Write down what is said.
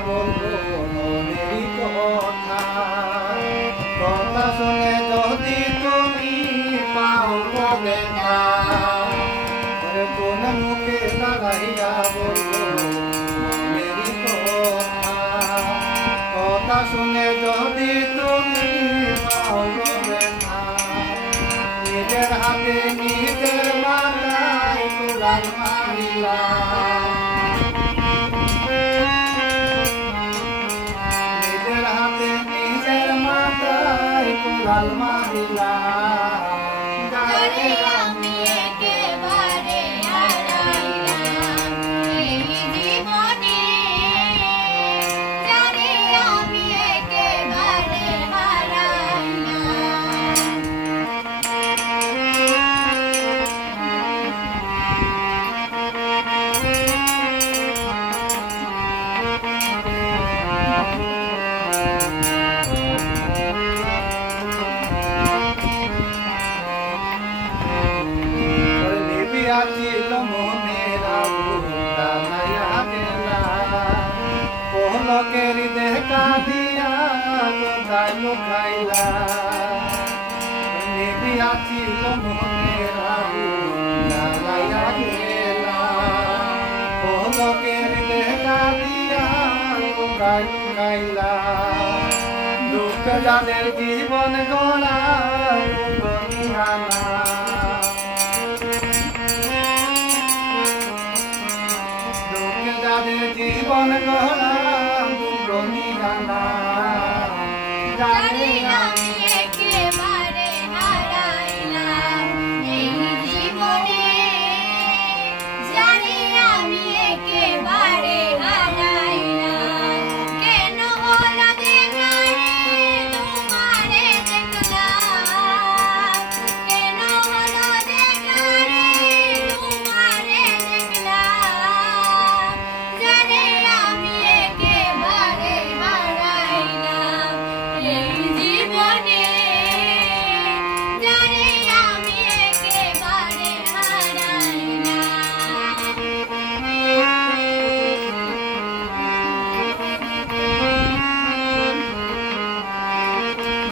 বলবো মনেরই কথা কথা শুনে যদি তুমি পাও ব্যথা কোন মুখে দাঁড়াইয়া বলবো মনেরই কথা কথা শুনে যদি তুমি পাও ব্যথা নিজের হাতে নিজের মাথায় কুড়াল মারিলা নিজের হাতে নিজের মাথায় কুড়াল মারিলা পলকের দেখা দিয়া কোথায় লুকাইলা নিভিয়াছিল মনের আগুন জ্বালাইয়া গেলা পলকের দেখা দিয়া কোথায় লুকাইলা দুঃখ যাদের জীবন গড়া জীবন গড়া